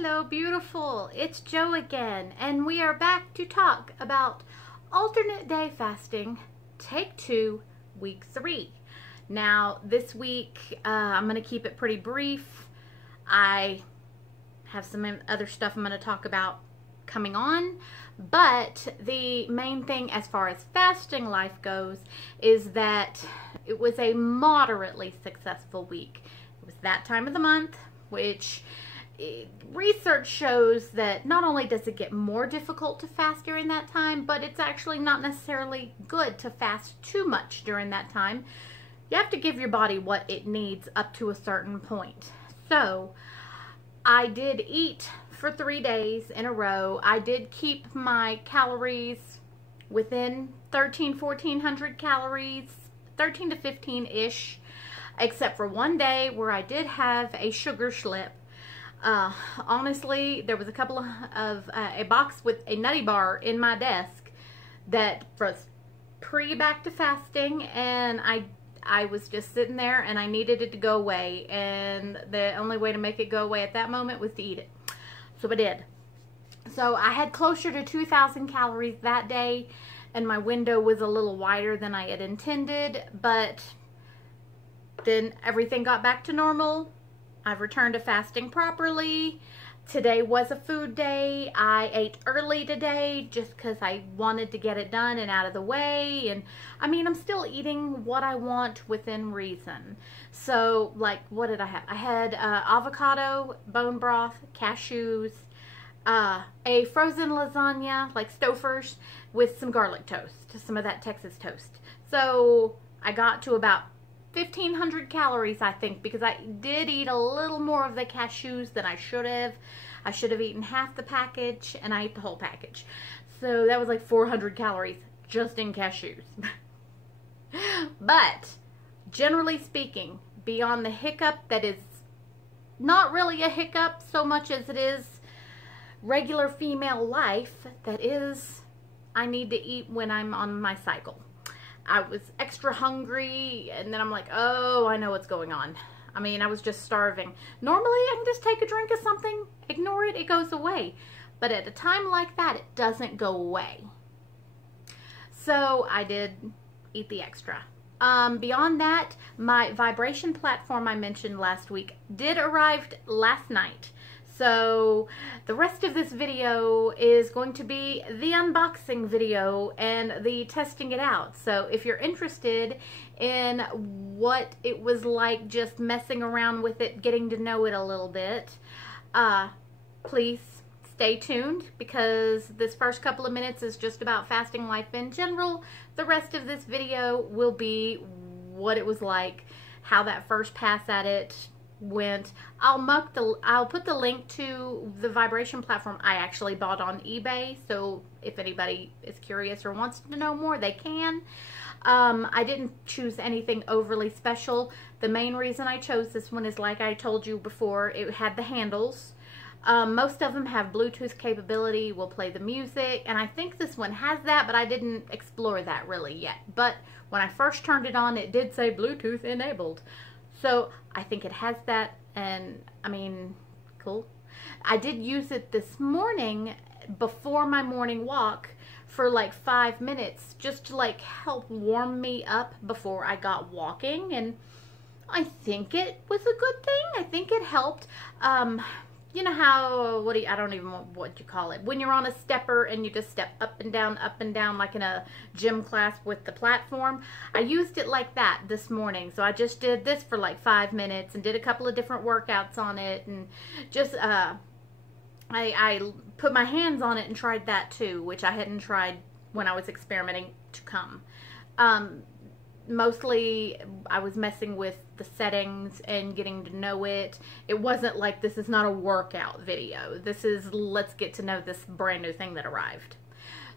Hello, beautiful. It's Jo again, and we are back to talk about alternate day fasting, take 2, week 3. Now, this week, I'm going to keep it pretty brief. I have some other stuff I'm going to talk about coming on, but the main thing as far as fasting life goes is that it was a moderately successful week. It was that time of the month, which research shows that not only does it get more difficult to fast during that time, but it's actually not necessarily good to fast too much during that time. You have to give your body what it needs up to a certain point. So I did eat for 3 days in a row. I did keep my calories within 1400 calories, 13 to 15-ish, except for one day where I did have a sugar slip. Honestly, there was a couple of a box with a nutty bar in my desk that was back to fasting, and I was just sitting there and I needed it to go away, and the only way to make it go away at that moment was to eat it. So I did. So I had closer to 2,000 calories that day, and my window was a little wider than I had intended, but then everything got back to normal. I've returned to fasting properly. Today was a food day. I ate early today just because I wanted to get it done and out of the way. And I mean, I'm still eating what I want within reason. So, like, what did I have? I had avocado, bone broth, cashews, a frozen lasagna, like Stouffer's, with some garlic toast, some of that Texas toast. So I got to about 1,500 calories, I think, because I did eat a little more of the cashews than I should have. I should have eaten half the package, and I ate the whole package. So that was like 400 calories just in cashews. But generally speaking, beyond the hiccup that is not really a hiccup so much as it is regular female life, that is, I need to eat when I'm on my cycle. I was extra hungry, and then I'm like, oh, I know what's going on. I mean, I was just starving. Normally, I can just take a drink of something, ignore it, it goes away. But at a time like that, it doesn't go away. So I did eat the extra. Beyond that, my vibration platform I mentioned last week did arrive last night. So the rest of this video is going to be the unboxing video and the testing it out. So if you're interested in what it was like just messing around with it, getting to know it a little bit, please stay tuned, because this first couple of minutes is just about fasting life in general. The rest of this video will be what it was like, how that first pass at it went. I'll put the link to the vibration platform I actually bought on eBay, so if anybody is curious or wants to know more, they can. I didn't choose anything overly special. The main reason I chose this one is, like I told you before, it had the handles. Most of them have Bluetooth capability, will play the music, and I think this one has that, but I didn't explore that really yet. But when I first turned it on, it did say Bluetooth enabled. So I think it has that, and I mean, cool. I did use it this morning before my morning walk for like 5 minutes just to like help warm me up before I got walking, and I think it was a good thing. I think it helped. You know how, I don't even know what you call it, when you're on a stepper and you just step up and down like in a gym class with the platform. I used it like that this morning. So I just did this for like 5 minutes and did a couple of different workouts on it, and just I put my hands on it and tried that too, which I hadn't tried when I was experimenting to come. Mostly I was messing with the settings and getting to know it. It wasn't like, this is not a workout video. This is, let's get to know this brand new thing that arrived.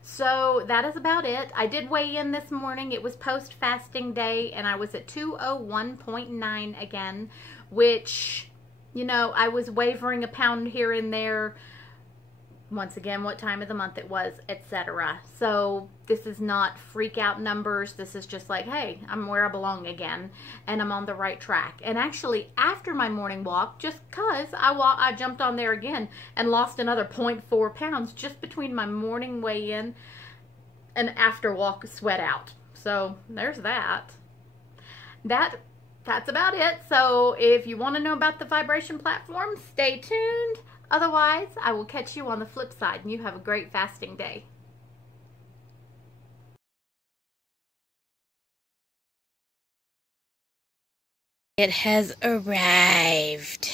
So that is about it. I did weigh in this morning. It was post-fasting day, and I was at 201.9 again, which, you know, I was wavering a pound here and there. once again, what time of the month it was, etc. So this is not freak out numbers. This is just like, hey, I'm where I belong again, and I'm on the right track. And actually, after my morning walk, just because I jumped on there again and lost another 0.4 pounds just between my morning weigh-in and after walk sweat out. So there's that. That's about it. So if you want to know about the vibration platform, stay tuned. Otherwise, I will catch you on the flip side, and you have a great fasting day. It has arrived.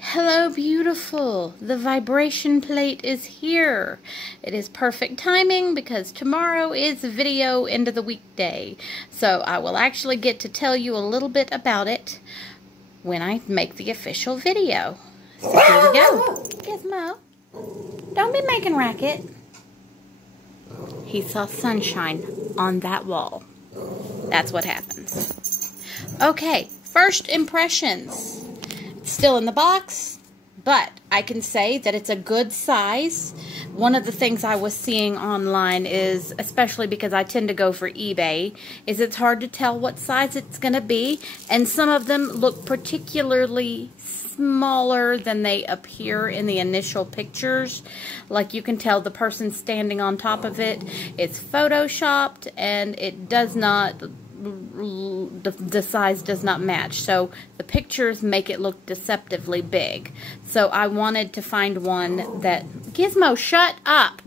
Hello, beautiful. The vibration plate is here. It is perfect timing because tomorrow is video end of the weekday. So I will actually get to tell you a little bit about it when I make the official video. So here we go. Gizmo, don't be making racket. He saw sunshine on that wall. That's what happens. Okay, first impressions. It's still in the box, but I can say that it's a good size. One of the things I was seeing online is, especially because I tend to go for eBay, is it's hard to tell what size it's going to be, and some of them look particularly smaller than they appear in the initial pictures. Like you can tell the person standing on top of it, it's photoshopped, and it does not, the size does not match. So the pictures make it look deceptively big. So I wanted to find one that, Gizmo, shut up.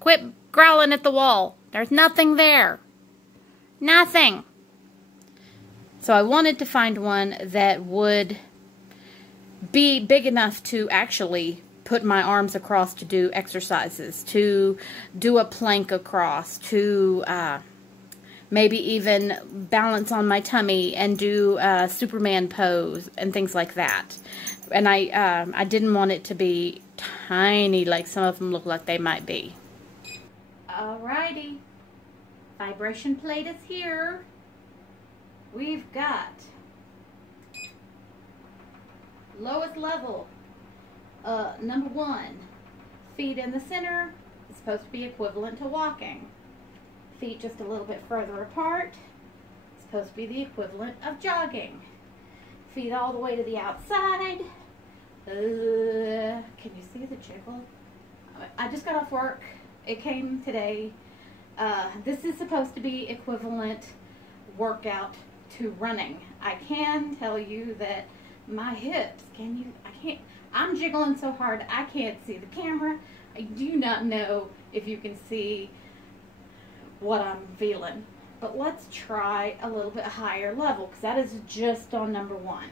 Quit growling at the wall. There's nothing there. Nothing. So I wanted to find one that would be big enough to actually put my arms across to do exercises, to do a plank across, to maybe even balance on my tummy and do a Superman pose and things like that. And I didn't want it to be tiny like some of them look like they might be. Alrighty, vibration plate is here. We've got lowest level, number 1, feet in the center. It's supposed to be equivalent to walking. Feet just a little bit further apart. It's supposed to be the equivalent of jogging. Feet all the way to the outside. Can you see the jiggle? I just got off work. It came today. This is supposed to be equivalent workout to running. I can tell you that my hips, I'm jiggling so hard I can't see the camera. I do not know if you can see what I'm feeling. But let's try a little bit higher level, because that is just on number 1.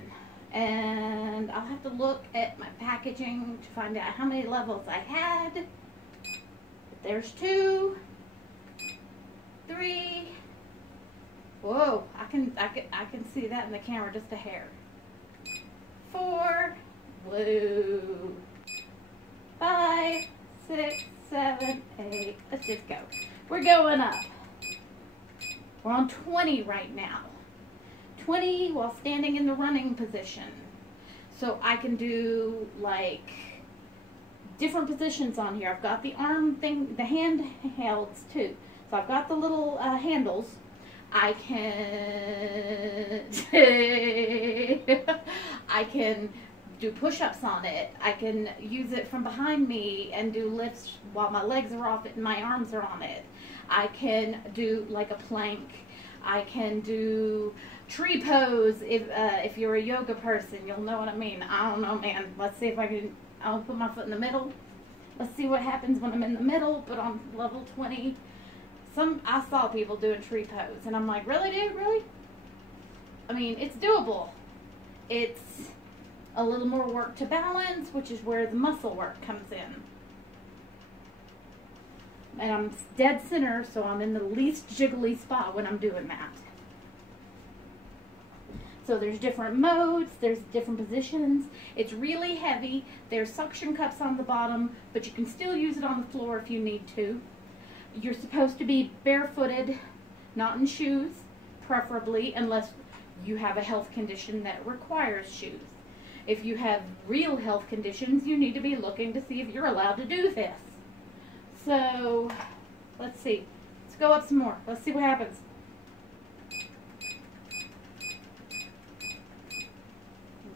And I'll have to look at my packaging to find out how many levels I had. But there's 2, 3. Whoa, I can see that in the camera just a hair. 4, woo, 5, 6, 7, 8. Let's just go. We're going up. We're on 20 right now. 20 while standing in the running position. So I can do like different positions on here. I've got the arm thing, the handhelds too. So I've got the little handles. I can I can do push-ups on it. I can use it from behind me and do lifts while my legs are off it and my arms are on it. I can do like a plank. I can do tree pose. If you're a yoga person, you'll know what I mean. I don't know, man. Let's see if I can. I'll put my foot in the middle. Let's see what happens when I'm in the middle, but on level 20. I saw people doing tree pose, and I'm like, really, dude, really? I mean, it's doable. It's a little more work to balance, which is where the muscle work comes in. And I'm dead center, so I'm in the least jiggly spot when I'm doing that. So there's different modes, there's different positions. It's really heavy. There's suction cups on the bottom, but you can still use it on the floor if you need to. You're supposed to be barefooted, not in shoes, preferably, unless you have a health condition that requires shoes. if you have real health conditions, you need to be looking to see if you're allowed to do this. So, let's see. Let's go up some more. Let's see what happens.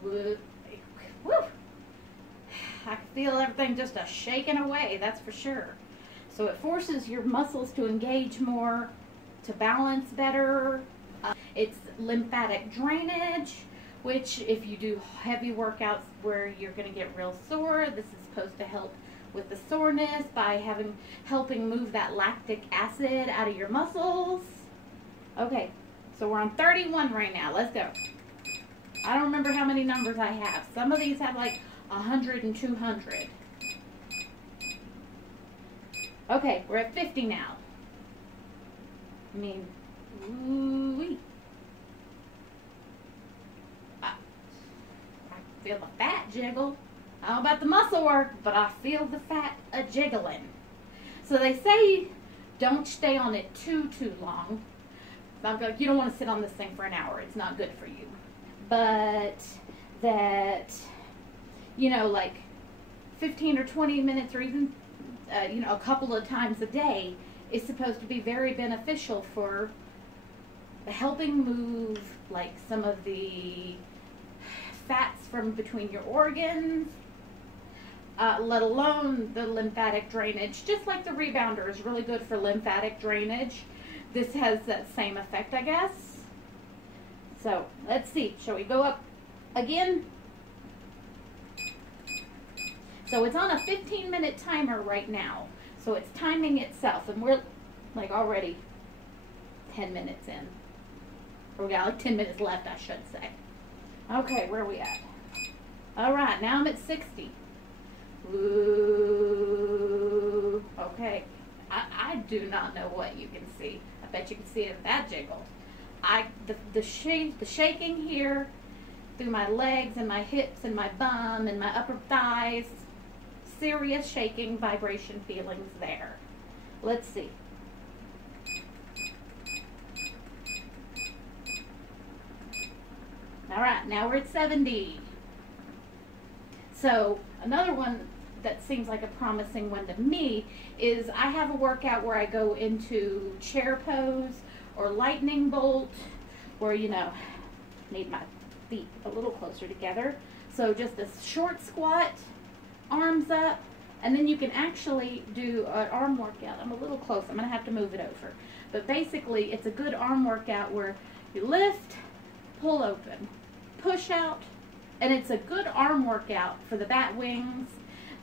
Woo. I can feel everything just a shaking away, that's for sure. So it forces your muscles to engage more, to balance better. It's lymphatic drainage, which if you do heavy workouts where you're going to get real sore, this is supposed to help with the soreness by helping move that lactic acid out of your muscles. Okay, so we're on 31 right now. Let's go. I don't remember how many numbers I have. Some of these have like 100 and 200. Okay, we're at 50 now. I mean, ooh-wee. I feel the fat jiggle. I don't know about the muscle work, but I feel the fat a-jiggling. So they say don't stay on it too long. You don't want to sit on this thing for an hour. It's not good for you. But that, you know, like 15 or 20 minutes or even, you know, a couple of times a day is supposed to be very beneficial for helping move, like, some of the fats from between your organs, let alone the lymphatic drainage. Just like the rebounder is really good for lymphatic drainage, this has that same effect, I guess. So, let's see. Shall we go up again? So it's on a 15-minute timer right now. So it's timing itself. And we're like already 10 minutes in. Or we got like 10 minutes left, I should say. Okay, where are we at? Alright, now I'm at 60. Ooh. Okay. I do not know what you can see. I bet you can see it if that jiggled. The shaking here through my legs and my hips and my bum and my upper thighs, serious shaking, vibration feelings there. Let's see. All right, now we're at 70. So another one that seems like a promising one to me is I have a workout where I go into chair pose or lightning bolt, where, you know, need my feet a little closer together. So just a short squat, arms up, and then you can actually do an arm workout. I'm a little close, I'm gonna have to move it over. But basically, it's a good arm workout where you lift, pull open, push out, and it's a good arm workout for the bat wings,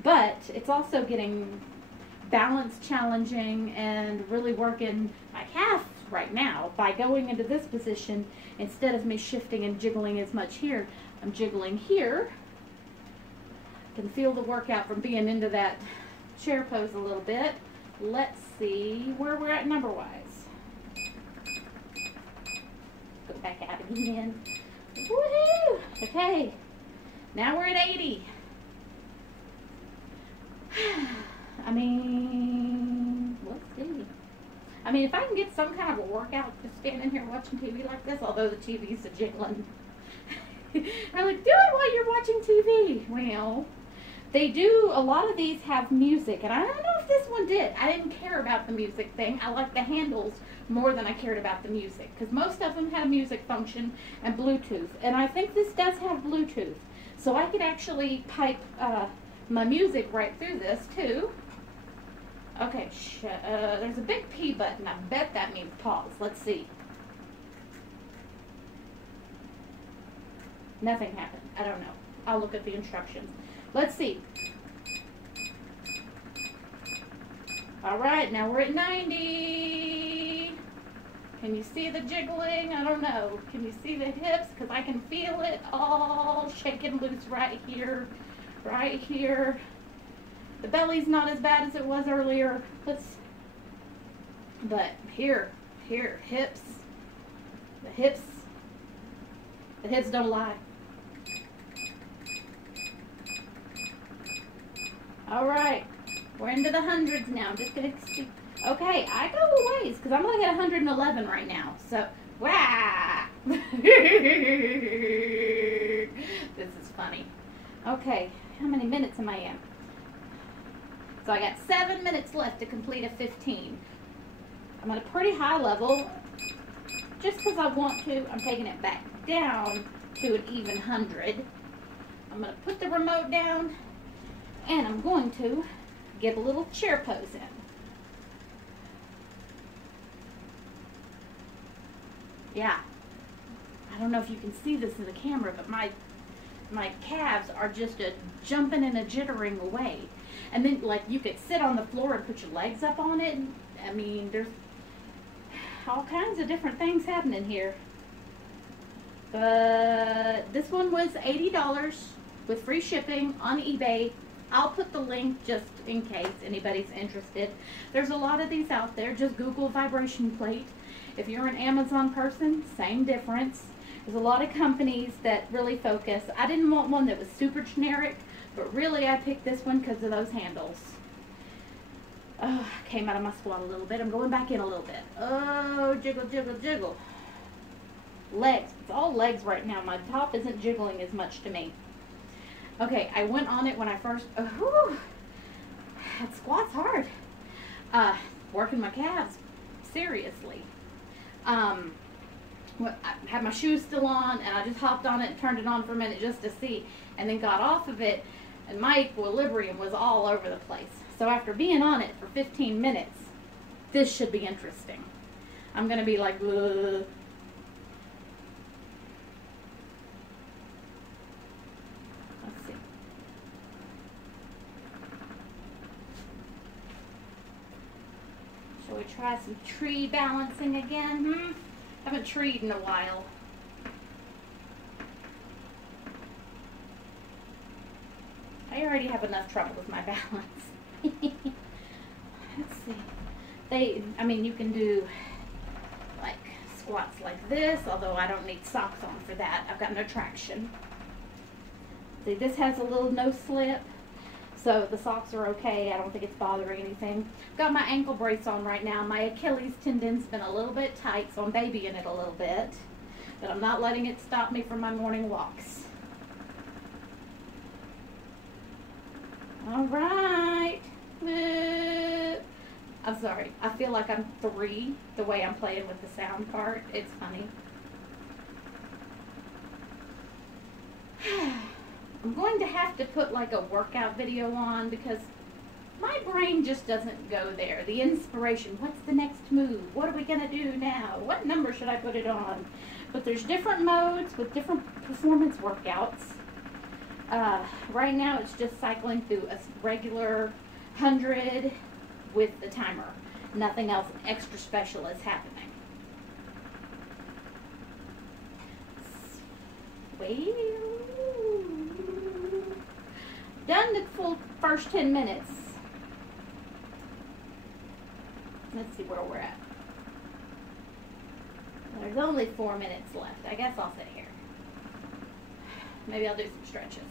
but it's also getting balance challenging and really working my calf right now by going into this position. Instead of me shifting and jiggling as much here, I'm jiggling here. Can feel the workout from being into that chair pose a little bit. Let's see where we're at number wise. Go back out again. Woohoo! Okay, now we're at 80. I mean, let's see. I mean, if I can get some kind of a workout just standing here watching TV like this, although the TV's a jiggling. I'm like, do it while you're watching TV. Well, they do, a lot of these have music, and I don't know if this one did. I didn't care about the music thing. I like the handles more than I cared about the music, because most of them had a music function and Bluetooth, and I think this does have Bluetooth. So I could actually pipe my music right through this, too. Okay, there's a big P button. I bet that means pause. Let's see. Nothing happened. I don't know. I'll look at the instructions. Let's see. All right, now we're at 90. Can you see the jiggling? I don't know. Can you see the hips? Because I can feel it all shaking loose right here. Right here. The belly's not as bad as it was earlier. But here, hips. The hips don't lie. All right, we're into the hundreds now. I'm just gonna see. Okay, I go a ways because I'm like at 111 right now. So, wow. This This is funny. Okay, how many minutes am I in? So I got 7 minutes left to complete a 15. I'm at a pretty high level. Just because I want to, I'm taking it back down to an even 100. I'm going to put the remote down, and I'm going to get a little chair pose in. Yeah, I don't know if you can see this in the camera, but my calves are just a jumping and a jittering away. And then, like, you could sit on the floor and put your legs up on it. I mean, there's all kinds of different things happening here. But this one was $80 with free shipping on eBay. I'll put the link just in case anybody's interested. There's a lot of these out there. Just Google vibration plate. If you're an Amazon person, same difference. There's a lot of companies that really focus. I didn't want one that was super generic, but really I picked this one because of those handles. Oh, came out of my squat a little bit. I'm going back in a little bit. Oh, jiggle, jiggle, jiggle. Legs. It's all legs right now. My top isn't jiggling as much to me. Okay, I went on it when I first... Oh, that squat's hard. Working my calves. Seriously. I had my shoes still on, and I just hopped on it and turned it on for a minute just to see, and then got off of it, and my equilibrium was all over the place. So after being on it for 15 minutes, this should be interesting. I'm going to be like, ugh. Let's see. Shall we try some tree balancing again? Haven't treed in a while. I already have enough trouble with my balance. Let's see. I mean, you can do like squats like this, although I don't need socks on for that. I've got no traction. See, this has a little no slip, so the socks are okay. I don't think it's bothering anything. Got my ankle brace on right now. My Achilles tendon's been a little bit tight, so I'm babying it a little bit, but I'm not letting it stop me from my morning walks. All right. I'm sorry. I feel like I'm 3 the way I'm playing with the sound part. It's funny. I'm going to have to put like a workout video on because my brain just doesn't go there. The inspiration. What's the next move? What are we going to do now? What number should I put it on? But there's different modes with different performance workouts. Right now it's just cycling through a regular 100 with the timer. Nothing else extra special is happening. Wait. Done the full first 10 minutes. Let's see where we're at. There's only 4 minutes left. I guess I'll sit here. Maybe I'll do some stretches.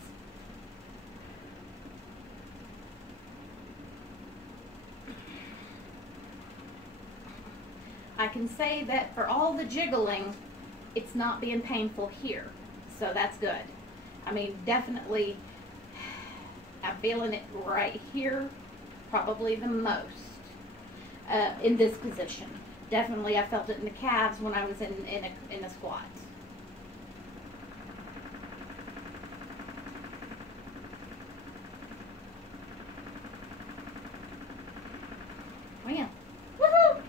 I can say that for all the jiggling, it's not being painful here. So that's good. I mean, definitely, I'm feeling it right here, probably the most, in this position. Definitely, I felt it in the calves when I was in a squat. Man, woohoo!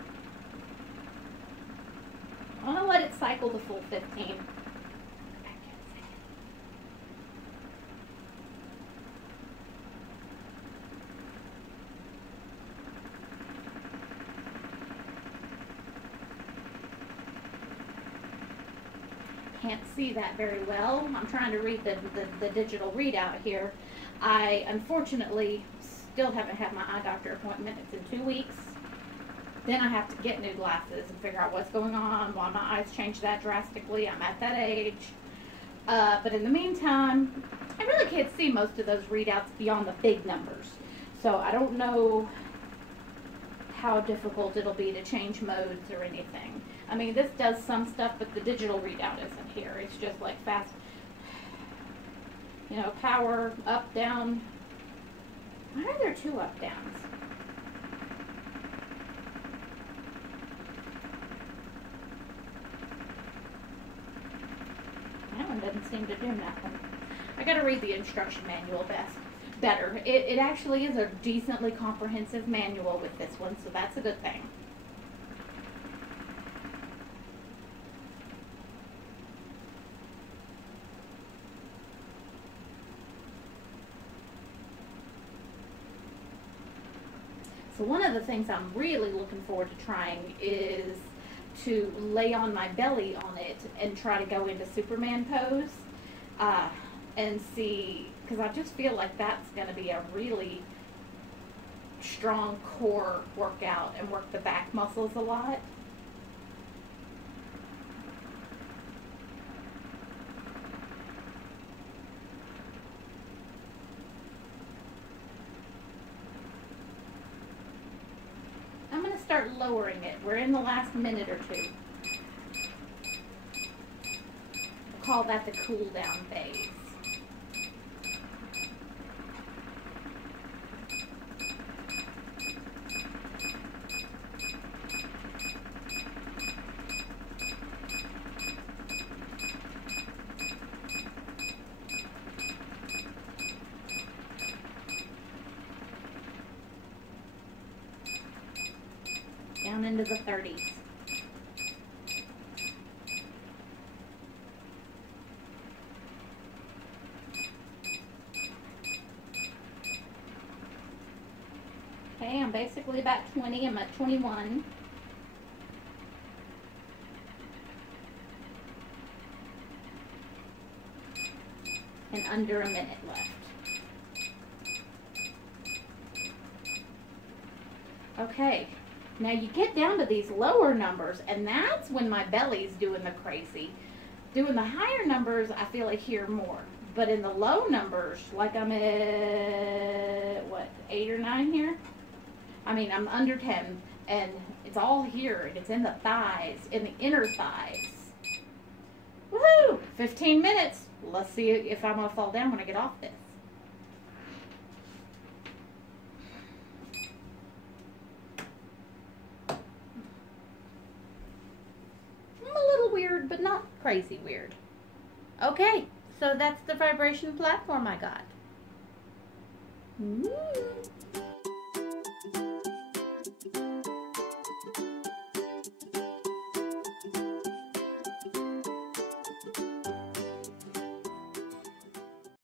I'm gonna let it cycle the full 15. Can't see that very well. I'm trying to read the digital readout here. I unfortunately still haven't had my eye doctor appointment. It's in 2 weeks. Then I have to get new glasses and figure out what's going on, why my eyes changed that drastically. I'm at that age. But in the meantime, I really can't see most of those readouts beyond the big numbers. So I don't know how difficult it'll be to change modes or anything. I mean, this does some stuff, but the digital readout isn't here. It's just like fast. You know, power, up, down. Why are there 2 up, downs? That one doesn't seem to do nothing. I gotta read the instruction manual better. It actually is a decently comprehensive manual with this one, so that's a good thing. So one of the things I'm really looking forward to trying is to lay on my belly on it and try to go into Superman pose and see, because I just feel like that's going to be a really strong core workout and work the back muscles a lot. Start lowering it. We're in the last minute or 2. We'll call that the cool down phase. Down into the 30s. Okay, I'm basically about 20. I'm at 21. And under a minute left. Okay. Now you get down to these lower numbers, and that's when my belly's doing the crazy. Doing the higher numbers, I feel like here more. But in the low numbers, like I'm at, what, 8 or 9 here? I mean, I'm under 10, and it's all here, and it's in the thighs, in the inner thighs. Woohoo! 15 minutes. Let's see if I'm going to fall down when I get off this. Weird, but not crazy weird. Okay, so that's the vibration platform I got.